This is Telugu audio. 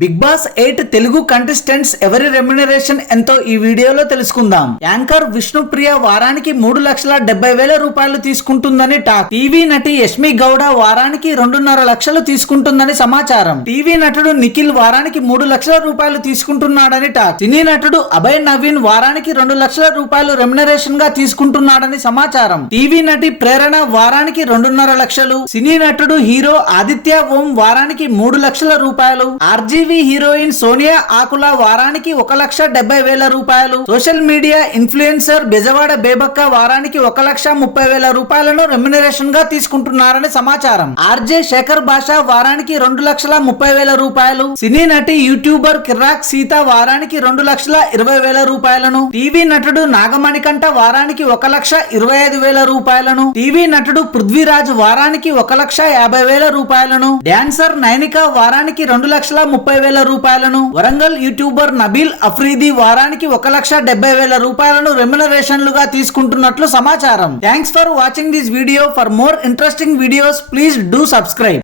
బిగ్ బాస్ 8 తెలుగు కంటెస్టెంట్స్ ఎవరి రెమ్యునరేషన్ ఎంతో ఈ వీడియోలో తెలుసుకుందాం. యాంకర్ విష్ణుప్రియ వారానికి 3,70,000 రూపాయలు తీసుకుంటుందని టాక్. టీవీ నటి యష్మి గౌడ వారానికి 2.5 లక్షలు తీసుకుంటుందని సమాచారం. టీవీ నటుడు నిఖిల్ వారానికి 3 లక్షల రూపాయలు తీసుకుంటున్నాడని టాక్. సినీ నటుడు అభయ్ నవీన్ వారానికి 2 లక్షల రూపాయలు రెమ్యునరేషన్ గా తీసుకుంటున్నాడని సమాచారం. టీవీ నటి ప్రేరణ వారానికి 2.5 లక్షలు. సినీ నటుడు హీరో ఆదిత్య ఓం వారానికి 3 లక్షల రూపాయలు. హీరోయిన్ సోనియా ఆకుల వారానికి 1,70,000 రూపాయలు. సోషల్ మీడియా ఇన్ఫ్లుయెన్సర్ బెజవాడ బేబక్క వారానికి 1,30,000 రూపాయలను రెమ్యునరేషన్ గా తీసుకుంటున్నారని సమాచారం. ఆర్జే శేఖర్ భాష వారానికి 2,30,000 రూపాయలు. సినీ నటి యూట్యూబర్ కిర్రాక్ సీత వారానికి 2,20,000 రూపాయలను. టీవీ నటుడు నాగమణికంఠ వారానికి 1,25,000 రూపాయలను. టీవీ నటుడు పృథ్వీరాజ్ వారానికి 1,50,000 రూపాయలను. డాన్సర్ నైనిక వారానికి 2,30,000 రూపాయలను. వరంగల్ యూట్యూబర్ నబీల్ అఫ్రీది వారానికి 1,70,000 రూపాయలను రెమ్యునరేషన్లుగా తీసుకుంటున్నట్లు సమాచారం. Thanks for watching this video. For more interesting videos please do subscribe.